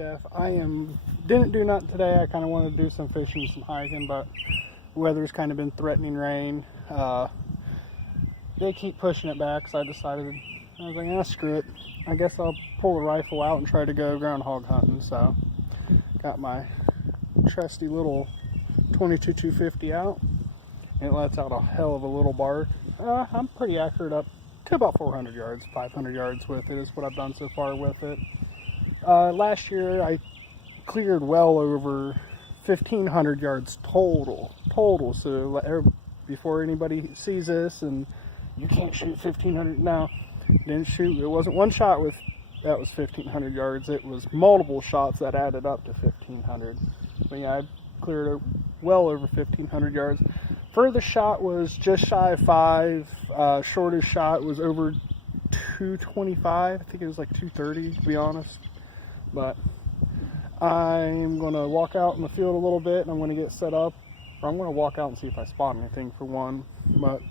Chef. Didn't do nothing today. I kind of wanted to do some fishing, some hiking, but weather's kind of been threatening rain. They keep pushing it back, so I was like, screw it. I guess I'll pull the rifle out and try to go groundhog hunting. So got my trusty little 22-250 out. It lets out a hell of a little bark. I'm pretty accurate up to about 400 yards, 500 yards with it is what I've done so far with it. Last year I cleared well over 1,500 yards total. So before anybody sees this and you can't shoot 1,500, no, didn't shoot. It wasn't one shot that was 1,500 yards. It was multiple shots that added up to 1,500. But yeah, I cleared well over 1,500 yards. Furthest shot was just shy of 5. Shortest shot was over 225. I think it was like 230 to be honest. But I'm going to walk out in the field a little bit and I'm going to get set up. Or I'm going to walk out and see if I spot anything for one. But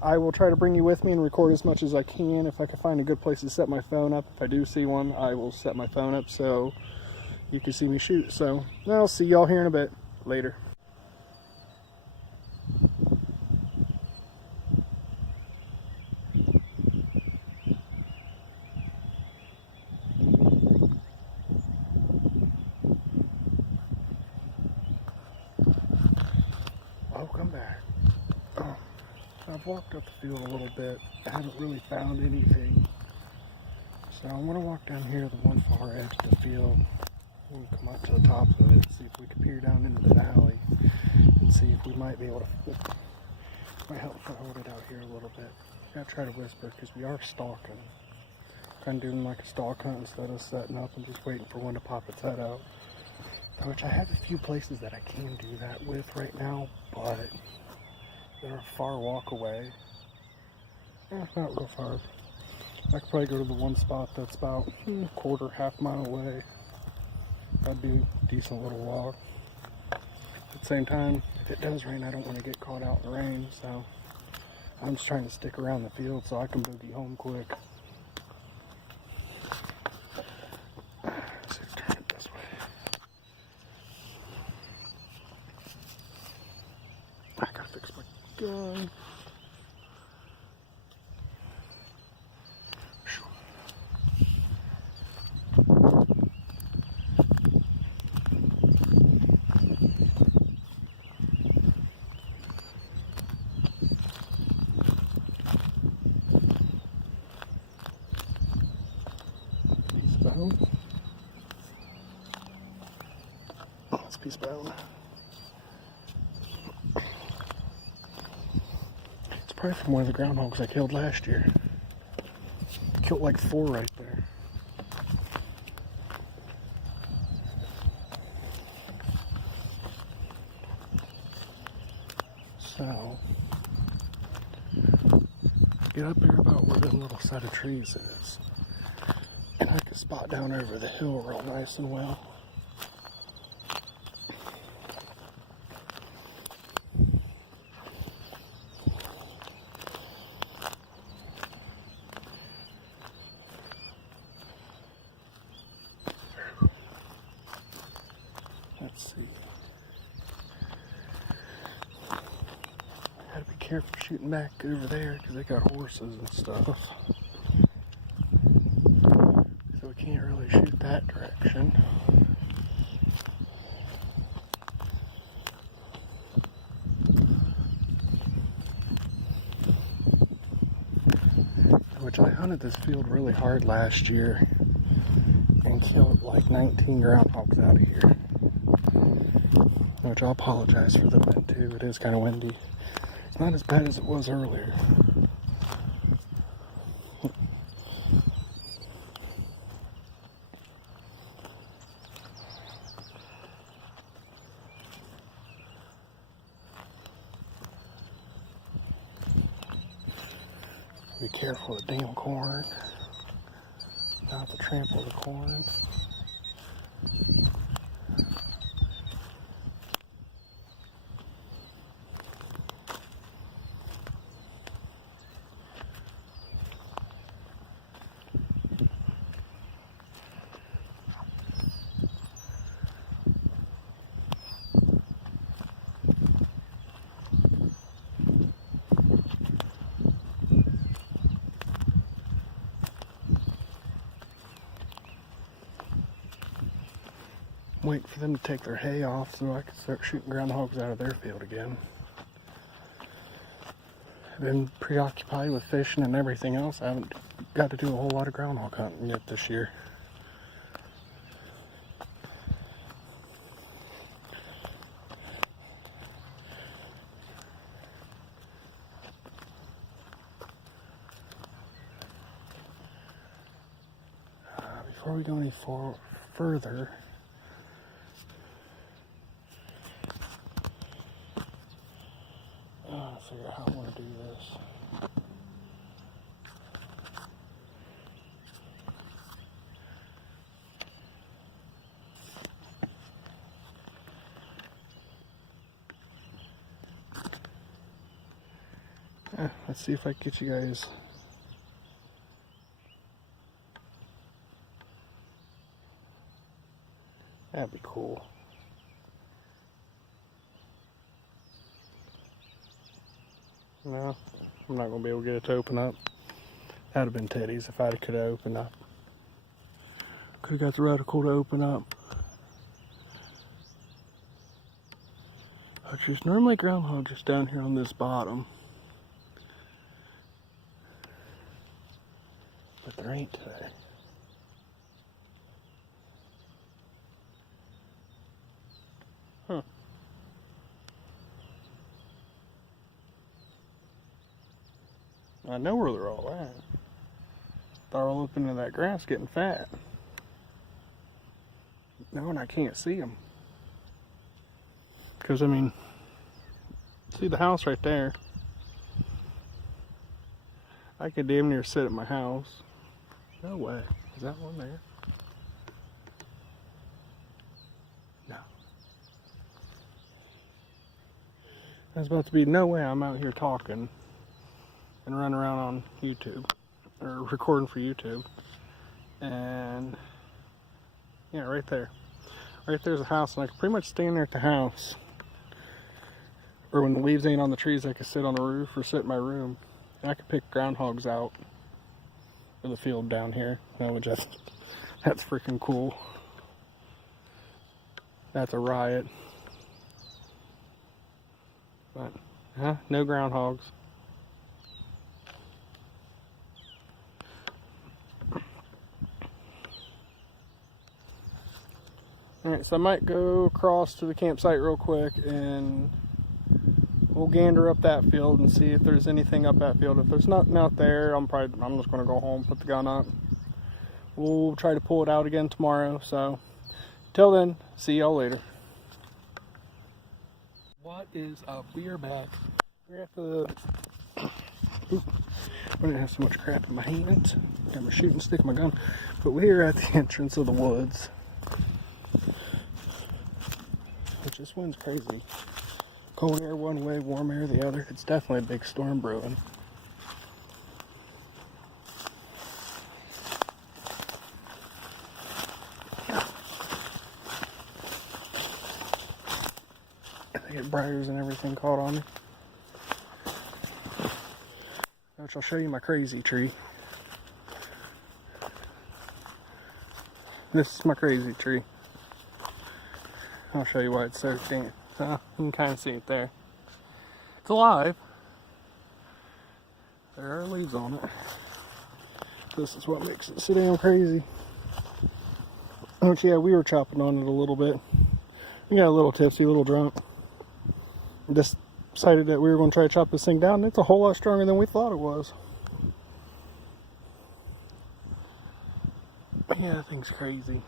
I will try to bring you with me and record as much as I can. If I can find a good place to set my phone up. If I do see one, I will set my phone up so you can see me shoot. So I'll see y'all here in a bit. Later. Welcome back. I've walked up the field a little bit. I haven't really found anything. So I'm going to walk down here to the one far edge of the field. We'll come up to the top of it, see if we can peer down into the valley and see if we might be able to, might help if I hold it out here a little bit. I gotta try to whisper because we are stalking. Kind of doing like a stalk hunt instead of setting up and just waiting for one to pop its head out. Which I have a few places that I can do that with right now, but they're a far walk away. Not real far. I could probably go to the one spot that's about quarter, half mile away. That'd be a decent little walk. At the same time, if it does rain, I don't want to get caught out in the rain, so I'm just trying to stick around the field so I can boogie home quick. Let's see, turn it this way. I gotta fix my gun. It's piece bone. It's probably from one of the groundhogs I killed last year. Killed like 4 right there. So, get up here about where that little set of trees is. And I can spot down over the hill real nice and well. Let's see. I gotta be careful shooting back over there because they got horses and stuff. So we can't really shoot that direction. Which I hunted this field really hard last year and killed like 19 groundhogs out of here. Which I apologize for the wind too. It is kind of windy. It's not as bad as it was earlier. Be careful of the damn corn. Not to trample the corn. waiting for them to take their hay off so I can start shooting groundhogs out of their field again. I've been preoccupied with fishing and everything else. I haven't got to do a whole lot of groundhog hunting yet this year. Before we go any further, figure out how I want to do this. Let's see if I can get you guys. That'd be cool. No, I'm not going to be able to get it to open up. That'd have been Teddy's if I could have opened up. Could have got the reticle to open up. But there's normally groundhogs just down here on this bottom. But there ain't today. Huh. I know where they're all at. They're all up into that grass getting fat. No, and I can't see them. Because, I mean, see the house right there? I could damn near sit at my house. No way. Is that one there? No. There's about to be no way I'm out here talking and running around on YouTube, or recording for YouTube. And yeah, right there. Right there's a house, and I can pretty much stand there at the house. Or when the leaves ain't on the trees, I can sit on the roof or sit in my room. And I can pick groundhogs out of the field down here. That would just, that's freaking cool. That's a riot. But, no groundhogs. Alright, so I might go across to the campsite real quick and we'll gander up that field and see if there's anything up that field. If there's nothing out there, I'm just going to go home, put the gun up. We'll try to pull it out again tomorrow. So, till then, see y'all later. What is up? We are back. We're at the... Oop, I didn't have so much crap in my hands. Got my shooting stick, my gun. But we're at the entrance of the woods. Which this wind's crazy. Cold air one way, warm air the other. It's definitely a big storm brewing. I get briars and everything caught on me. Which I'll show you my crazy tree. This is my crazy tree. I'll show you why it's so damn. You can kind of see it there. It's alive. There are leaves on it. This is what makes it so damn crazy. Which, yeah, we were chopping on it a little bit. We got a little tipsy, a little drunk. Just decided that we were going to try to chop this thing down. It's a whole lot stronger than we thought it was. Yeah, that thing's crazy.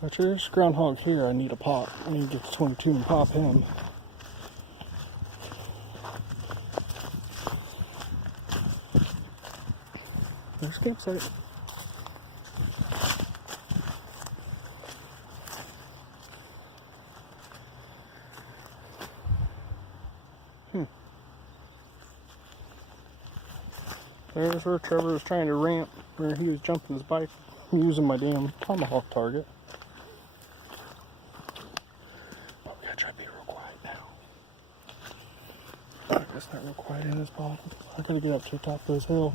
But there's groundhog here. I need a pop. I need to get to 22 and pop him. There's campsite. There's where Trevor was trying to ramp, where he was jumping his bike using my damn tomahawk target. Oh, we gotta try to be real quiet now. I guess It's not real quiet in this bottom. I gotta get up to the top of this hill.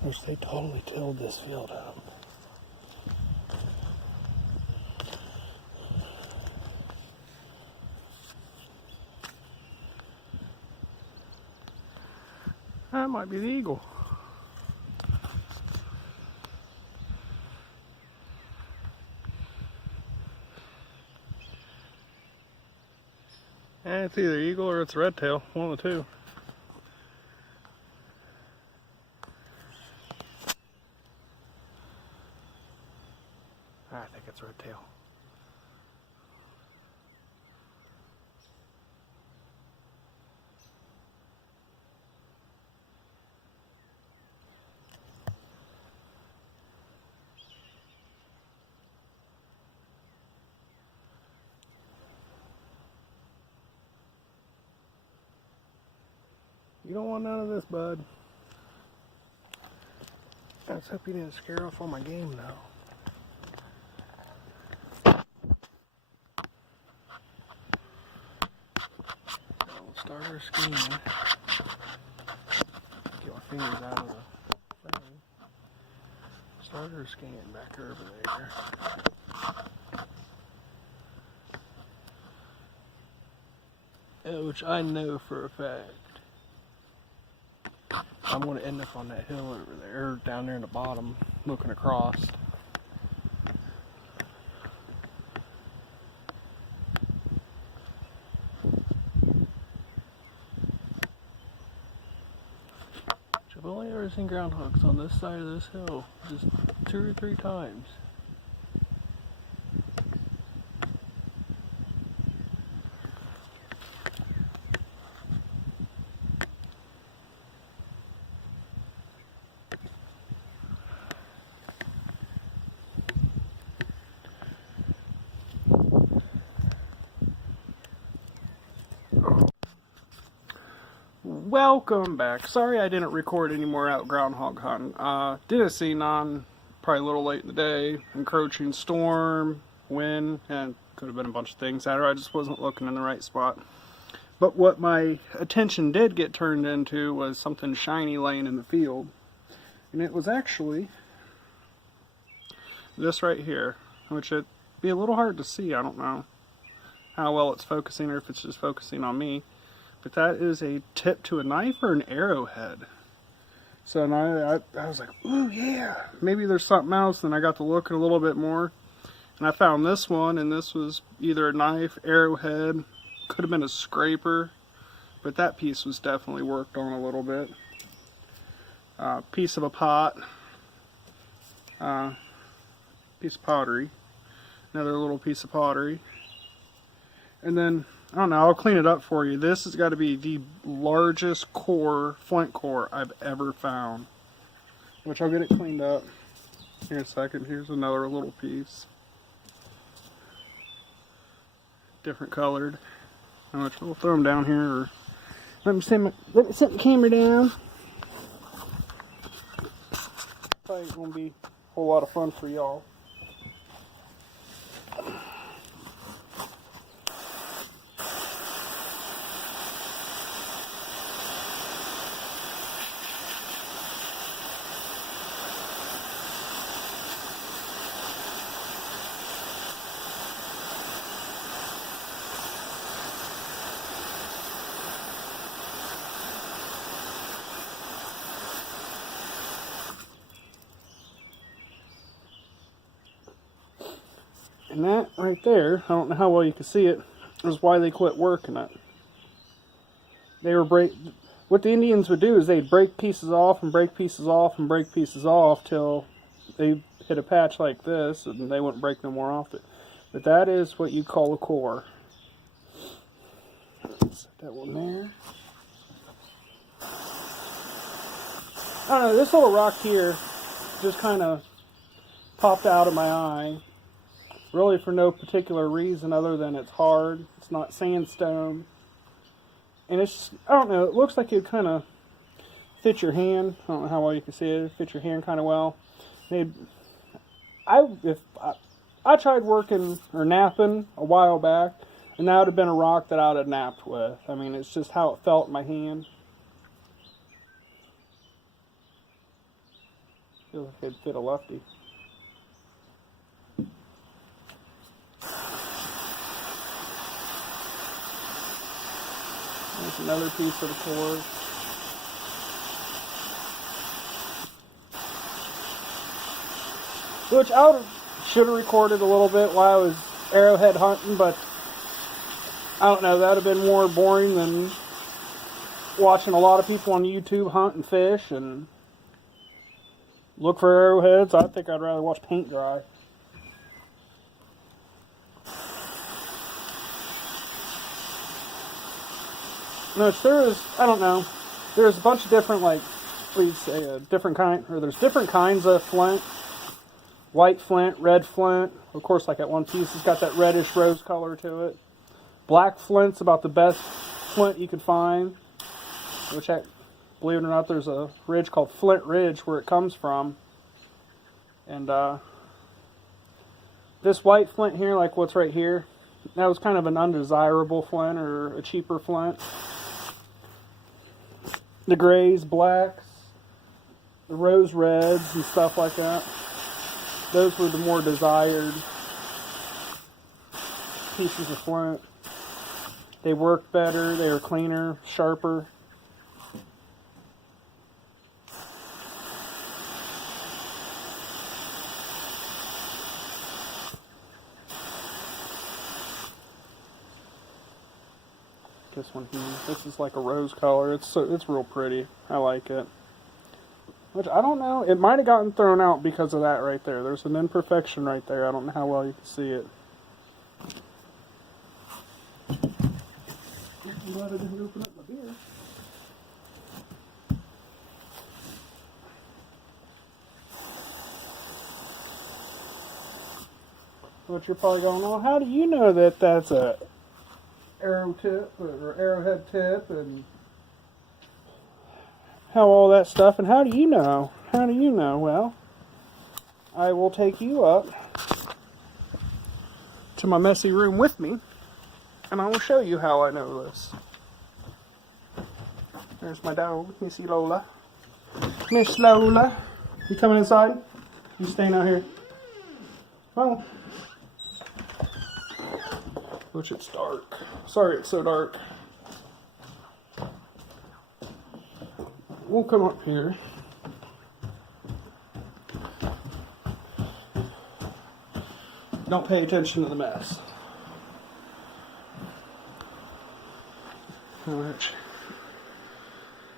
Which they totally tilled this field up. That might be the eagle. And it's either eagle or it's red tail, one of the two. I think it's red tail. You don't want none of this, bud. Let's hope you didn't scare off all my game now. Starter scan. Get my fingers out of the frame. Starter scan back over there. Which I know for a fact I'm going to end up on that hill over there, down there in the bottom, looking across. I've only ever seen groundhogs on this side of this hill, just 2 or 3 times. Welcome back. Sorry I didn't record any more out groundhog hunting. Didn't see none, probably a little late in the day. Encroaching storm, wind, and could have been a bunch of things out there. I just wasn't looking in the right spot. But what my attention did get turned into was something shiny laying in the field. And it was actually this right here, which it'd be a little hard to see. I don't know how well it's focusing or if it's just focusing on me. But that is a tip to a knife or an arrowhead. So now I was like, ooh yeah, maybe there's something else. And I got to looking a little bit more. And I found this one, and this was either a knife, arrowhead, could have been a scraper. But that piece was definitely worked on a little bit. Piece of a pot. Piece of pottery. Another little piece of pottery. And then, I don't know, I'll clean it up for you. This has got to be the largest core, flint core I've ever found. Which I'll get it cleaned up here in a second. Here's another little piece. Different colored. Which we'll throw them down here. Or let me set the camera down. Probably going to be a whole lot of fun for y'all. And that right there, I don't know how well you can see it, is why they quit working it. They were what the Indians would do is they'd break pieces off and break pieces off and break pieces off till they hit a patch like this, and they wouldn't break no more off it. But that is what you call a core. That one there. I don't know, this little rock here just kind of popped out of my eye. Really for no particular reason other than it's hard. It's not sandstone. And it's just, I don't know, it looks like it kind of fit your hand. I don't know how well you can see it. It fit your hand kind of well. I tried working or napping a while back, and that would have been a rock that I would have napped with. I mean, it's just how it felt in my hand. Feels like it'd fit a lefty. There's another piece of the cord. Which I should have recorded a little bit while I was arrowhead hunting, but I don't know, that would have been more boring than watching a lot of people on YouTube hunt and fish and look for arrowheads. I think I'd rather watch paint dry. No, there is, I don't know, there's a bunch of different, like, what do you say, there's different kinds of flint. White flint, red flint. Of course, like that one piece, it's got that reddish rose color to it. Black flint's about the best flint you can find. Which, believe it or not, there's a ridge called Flint Ridge where it comes from. And this white flint here, like what's right here, that was kind of an undesirable flint or a cheaper flint. The grays, blacks, the rose reds and stuff like that. Those were the more desired pieces of flint. They worked better, they were cleaner, sharper. This one here, this is like a rose color. It's real pretty. I like it. Which, I don't know, it might have gotten thrown out because of that right there. There's an imperfection right there. I don't know how well you can see it. I'm glad I didn't open up my beer. But you're probably going, well, how do you know that that's a arrow tip or arrowhead tip and how all that stuff, and how do you know? How do you know? Well, I will take you up to my messy room with me, and I will show you how I know this. There's my dog, Missy Lola. Miss Lola, you coming inside? You staying out here? Well, which it's dark. Sorry it's so dark. We'll come up here. Don't pay attention to the mess. Which,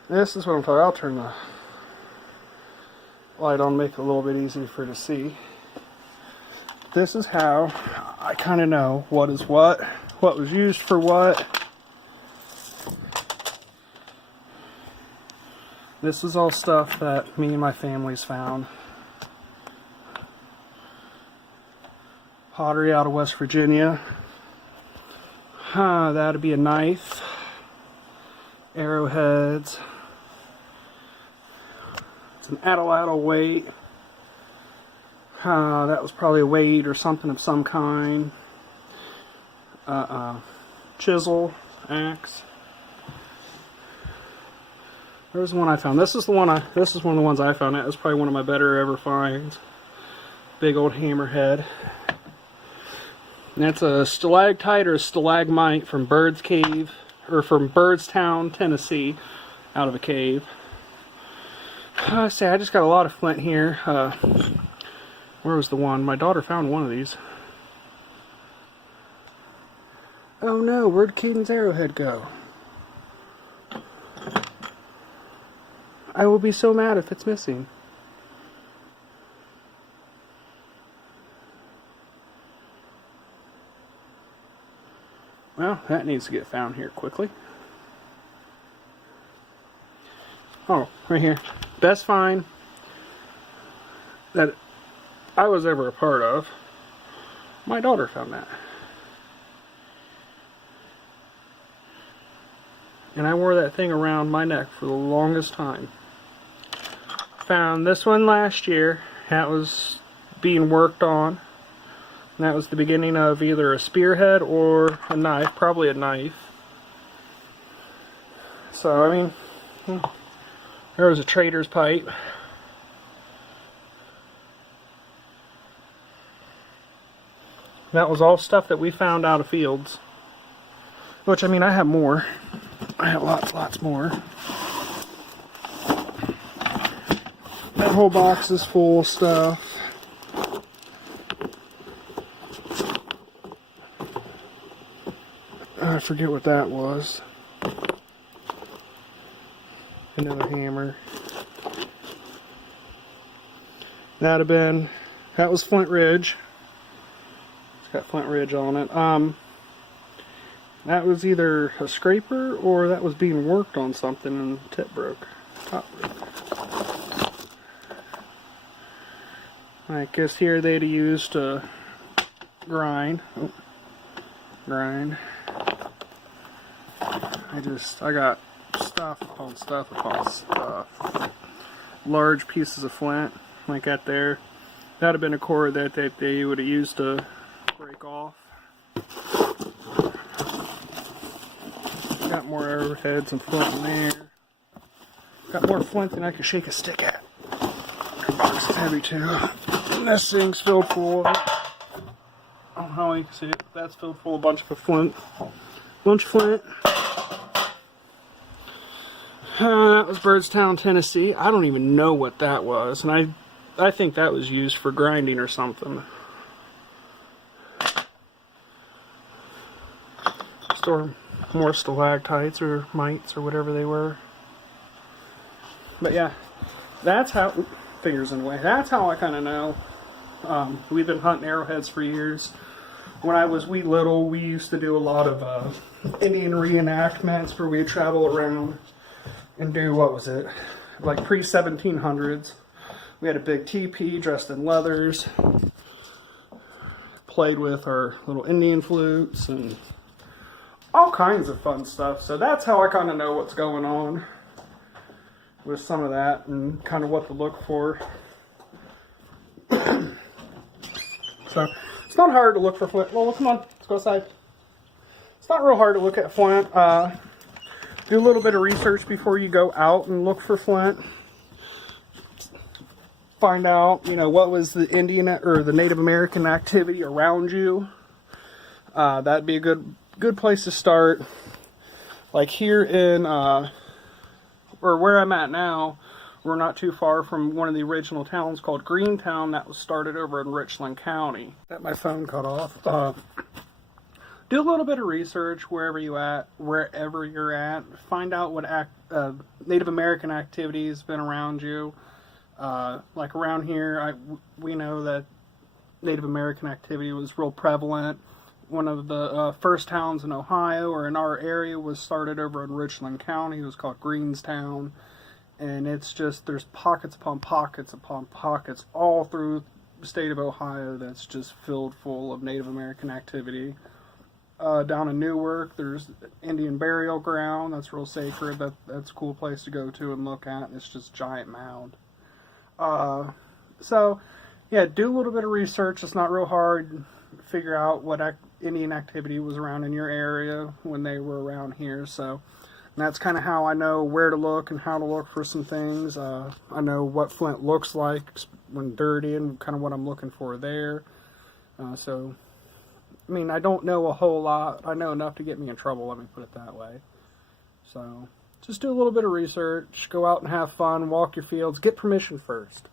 this is what I'm talking. I'll turn the light on, make it a little bit easier for you to see. This is how I kind of know what is what was used for what. This is all stuff that me and my family's found. Pottery out of West Virginia. That'd be a knife. Arrowheads. It's an atlatl weight. That was probably a weight or something of some kind. Chisel, axe. There's one I found. This is one of the ones I found. That was probably one of my better ever finds. Big old hammerhead. And that's a stalactite or a stalagmite from Bird's Cave, or from Birdstown, Tennessee, out of a cave. I just got a lot of flint here. Where was the one? My daughter found one of these. Oh no, where'd Caden's arrowhead go? I will be so mad if it's missing. Well, that needs to get found here quickly. Oh, right here. Best find that I was ever a part of. My daughter found that. And I wore that thing around my neck for the longest time. Found this one last year. That was being worked on. And that was the beginning of either a spearhead or a knife. Probably a knife. So, I mean, there was a trader's pipe. That was all stuff that we found out of fields. Which, I mean, I have more. I have lots more. That whole box is full of stuff. I forget what that was. Another hammer. That was Flint Ridge. It's got Flint Ridge on it. That was either a scraper or that was being worked on something and the tip broke. Top broke. I guess here they'd have used a grind. Oh, grind. I got stuff upon stuff upon stuff. Large pieces of flint, like that there. That'd have been a cord that they would have used to break off. Got more arrowheads and flint in there. Got more flint than I could shake a stick at. The box is heavy too. And this thing's filled full of it. I don't know how you can see it. That's filled full of a bunch of flint. Bunch of flint. That was Byrdstown, Tennessee. I don't even know what that was. And I think that was used for grinding or something. Store more stalactites or mites or whatever they were. But yeah, that's how, fingers in the way, that's how I kind of know. We've been hunting arrowheads for years. When I was wee little, we used to do a lot of Indian reenactments where we'd travel around and do, what was it, like pre-1700s. We had a big teepee dressed in leathers, played with our little Indian flutes and all kinds of fun stuff. So that's how I kind of know what's going on with some of that and kind of what to look for. So it's not hard to look for flint. Well, come on, let's go outside. It's not real hard to look at flint. Do a little bit of research before you go out and look for flint. Find out, what was the Indian or the Native American activity around you. That'd be a good place to start. Like here in, or where I'm at now, we're not too far from one of the original towns called Greentown that was started over in Richland County. That my phone cut off. Do a little bit of research wherever you're at. Find out what Native American activity has been around you. Like around here, we know that Native American activity was real prevalent. One of the first towns in Ohio or in our area was started over in Richland County. It was called Greenstown. And it's just, there's pockets upon pockets upon pockets all through the state of Ohio that's just filled full of Native American activity. Down in Newark, there's Indian burial ground. That's real sacred. That's a cool place to go to and look at. It's just a giant mound. So, yeah, do a little bit of research. It's not real hard. Figure out what Indian activity was around in your area when they were around here. So, and that's kind of how I know where to look and how to look for some things. I know what flint looks like when dirty and kind of what I'm looking for there. So, I mean, I don't know a whole lot. I know enough to get me in trouble, let me put it that way. So, just do a little bit of research. Go out and have fun. Walk your fields. Get permission first.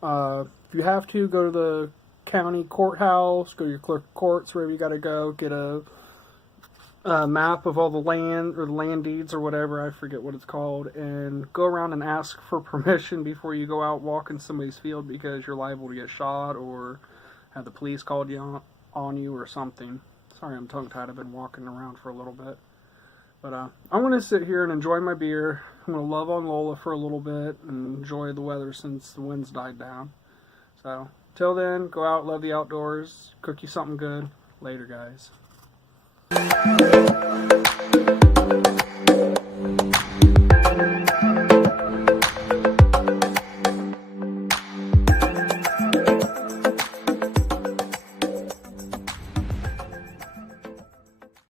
If you have to, go to the county courthouse. Go to your clerk of courts, wherever you got to go. Get a map of all the land, or the land deeds, or whatever. I forget what it's called. And go around and ask for permission before you go out walking somebody's field, because you're liable to get shot or have the police called on you or something. Sorry, I'm tongue-tied. I've been walking around for a little bit. But I'm going to sit here and enjoy my beer. I'm going to love on Lola for a little bit and enjoy the weather since the wind's died down. So, till then, go out, love the outdoors, cook you something good. Later, guys.